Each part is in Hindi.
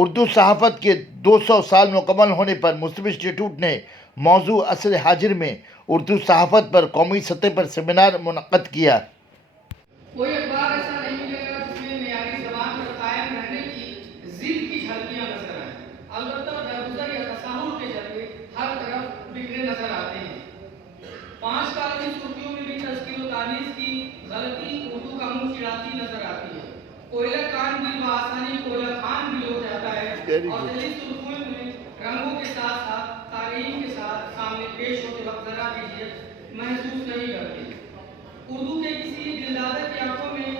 उर्दू सहाफ़त के 200 साल मुकम्मल होने पर मुस्लिम इंस्टीट्यूट ने मौजू असर हाजिर में उर्दू सहाफ़त पर कौमी सतह पर सेमिनार मुनक़्क़द किया। कोई अखबार ऐसा नहीं मिलेगा जिसमें मेयारी ज़बान पर कायम रहने की जिद की झलकियां नजर आए। अलबत्ता दरगुजर या तसाहुल के जरिए हर तरफ बिखरे नजर आते हैं। 5 साल की सुर्खियों में भी तस्कीर व तानीस की गलती उर्दू का मुंह चिढ़ाती नजर आती है। कोयला कान भी आसानी कोयला खान भी हो जाता है और दिल्ली सुर्खियों में रंगों के साथ साथ तारीख के साथ सामने पेश होते वक्त जरा भी झिझक महसूस नहीं करते। उर्दू के किसी दिलदादा की आंखों में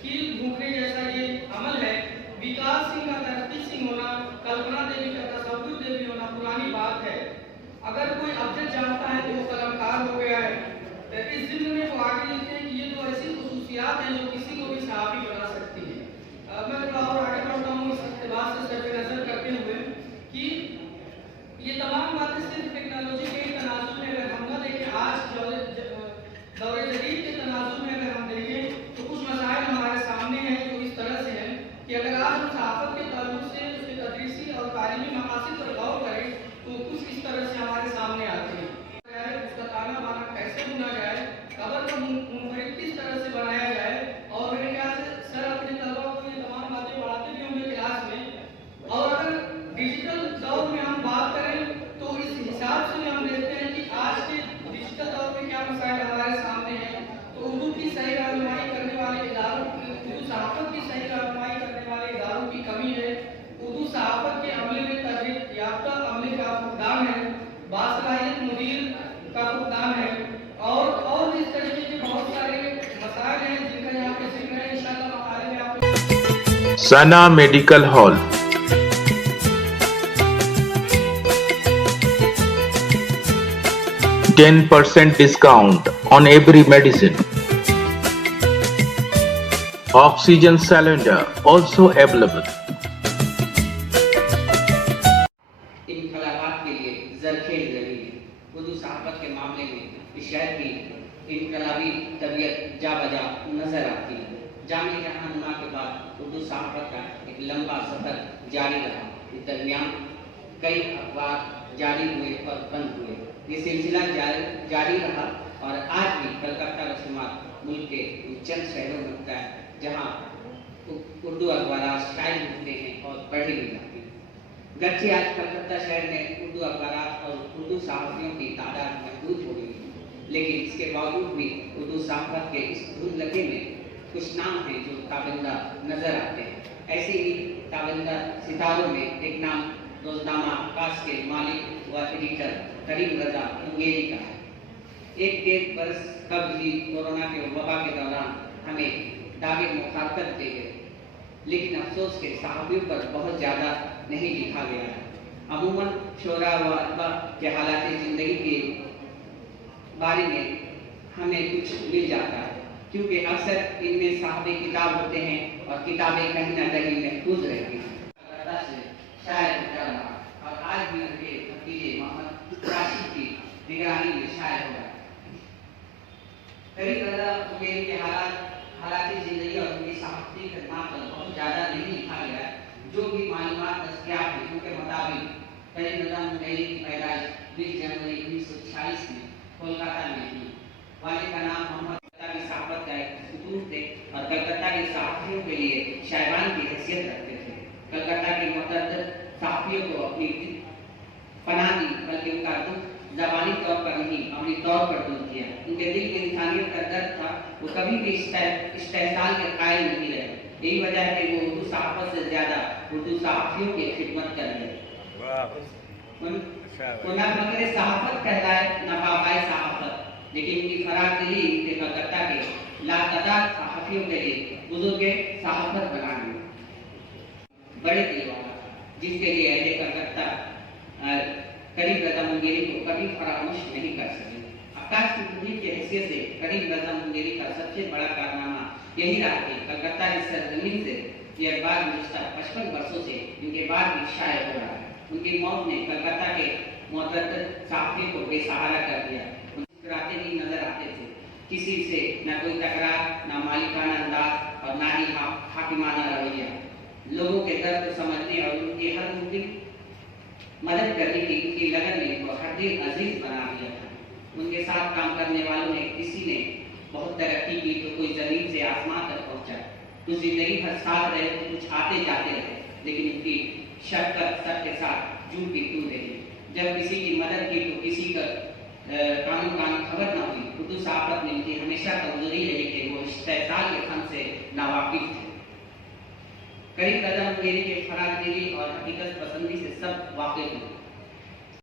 कील भूखने जैसा ये अमल है। विकास सिंह का तरक्की सिंह होना, कल्पना देवी का तसव्वुर देवी होना पुरानी बात है। अगर कोई अब्जद जानता है तो वो कलमकार हो गया है। इस जिम्न में वो आगे लिखते हैं कि ये तो ऐसी खुसूसियात हैं जो किसी को भी सहाफ़ी बना सकती है। मैं थोड़ा और आगे बढ़ता हूँ इस इक़्तिबास से सरफ़े नज़र करते हुए कि ये तमाम बातें सिर्फ टेक्नोलॉजी के तनाज़ुर में अगर हम न देखें, आज दौरे जदीद के तनाज़ुर में अगर हम देखें तो कुछ मसाइल हमारे सामने हैं जो इस तरह से हैं कि अगर आज हम सहाफ़त के ताल्लुक से उसके तदरीसी और तालीमी मकासद पर गौर करें तो कुछ इस तरह से हमारे सामने आते हैं। उसका ताना बाना कैसे बुना जाए, खबर को मुनफरिद किस तरह से बनाया जाए, और मेरे ख्याल से सर अपने तलबा को ये तमाम बातें पढ़ाते भी होंगे क्लास में। और अगर डिजिटल दौर में हम बात करें तो इस हिसाब से हम देखते हैं कि आज के डिजिटल दौर में क्या मसाइल हमारे सामने हैं। तो उर्दू की सही रहनुमाई करने वाले इदारों की, उर्दू सहाफ़त की सही रहनुमाई करने वाले इदारों की कमी है। उर्दू सहाफ़त के अमले में तजरीब याफ्ता अमले का फुक़दान है, बासलाहियत मुदीर का फुक़दान है, और भी इस तरीके के बहुत सारे मसाइल हैं जिनका यहाँ पे जिक्र है। इंशाअल्लाह मकाले में आपको Sana medical hall 10% discount on every medicine. Oxygen cylinder also available. इनकलाबात के लिए ज़रखेज़ ज़रूरी है। उर्दू सहाफ़त के मामले में इस शहर की इनकलाबी तबीयत जा बजा नजर आती है। जामिया जहानुमा के बाद उर्दू सहाफ़त का एक लंबा सफ़र जारी रहा। इस दरमियान कई अखबार जारी हुए और बंद हुए। ये सिलसिला जारी रहा और आज भी कलकत्ता का शुमार मुल्क के चंद शहरों में होता है जहाँ उर्दू अखबार शायद होते हैं और पढ़ी भी जाती हैं। गरचे आज कलकत्ता शहर में उर्दू अखबार और उर्दू सहाफ़ियों की तादाद महदूद हो गई है, लेकिन इसके बावजूद भी उर्दू सहाफ़त के इस धुंधलके में कुछ नाम हैं जो ताबिंदा नजर आते हैं। ऐसे ही ताबिंदा सितारों में एक नाम रोजनामा आकाश के मालिक व एडिटर करीम रजा मुंगेरी का है। 1-1.5 बरस कब्ल ही कोरोना के वबा के दौरान हमें दागे मुखातब दे गए, लेकिन अफसोस के सहाफ़ियों पर बहुत ज़्यादा नहीं लिखा गया है। अमूमन शोरा व अतबा के हालात ज़िंदगी के बारे में हमें कुछ मिल जाता है, क्योंकि अक्सर इनमें साहबे किताब होते हैं और किताबें कहीं ना कहीं महफूज रहती हैं। और आज भी उनके भतीजे मोहम्मद राशिद की निगरानी में शायर हो रहा है। करीब रजा मुंगेरी के हालात ज़िंदगी और उनकी सहाफ़ती खिदमत पर बहुत ज़्यादा नहीं लिखा गया है। जो भी मालूमात दस्तयाब है उनके मुताबिक करीब रजा मुंगेरी की पैदाइश 20 जनवरी 1946 में कोलकाता में हुई। वाले का नाम मोहम्मद की सहाफ़त का एक सुतून थे और कलकत्ता के सहाफ़ियों के लिए शायबान की हैसियत रखते थे। कलकत्ता के मुतअद्दिद सहाफ़ियों को अपनी पनाह दी, बल्कि उनका दुख ज़बानी तौर पर नहीं अमली तौर पर दूर किया। उनके दिल में इंसानियत का दर्द था, वो कभी भी इस्तेहसाल के कायल नहीं रहे। यही वजह है कि वो उर्दू सहाफ़त से ज़्यादा उर्दू सहाफ़ियों की खिदमत कर रहे। ना मगर सहाफ़त कहलाए न बाबाए सहाफ़त, लेकिन उनकी फराग दिली उनके कलकत्ता के लातादाद सहाफ़ियों के लिए बुजुर्ग सहाफ़त बना दी। बड़े दिल वाला जिसके लिए अहले कलकत्ता करीब रजा मुंगेरी को कभी फरामोश नहीं कर सके। आकाश की पूरी की हैसियत से करीब रजा मुंगेरी का सबसे बड़ा कारनामा यही रहा कि कलकत्ता की सरजमीन से ये अखबार गुज़श्ता 55 वर्षों से इनके बाद भी शाये हो रहा है। उनकी मौत ने कलकत्ता के मुतअद्दिद सहाफ़ियों को बेसहारा कर दिया। मुस्कुराते नहीं नजर आते थे, किसी से न कोई तकरार, न मालिकाना अंदाज और न ही हाकिमाना रवैया। लोगों के दर्द को समझने और मदद करने की उनकी लगन ने उनको हर दिन अजीज बना दिया था। उनके साथ काम करने वालों ने किसी ने बहुत तरक्की की तो कोई जमीन से आसमान तक पहुंचा, कुछ जिंदगी भर साथ रहे तो कुछ आते जाते रहे, लेकिन उनकी शफकत सबके साथ जूट भी तू रही। जब किसी की मदद की तो किसी का कानून खबर न हुई। उर्दू सहाफत में उनकी हमेशा कमजोरी रही कि वो इस्तेसाल के फन से नावाकिफ थे। करीब कदम मेरी के फरागदिली और हकीकत पसंदी से सब वाकिफ हैं।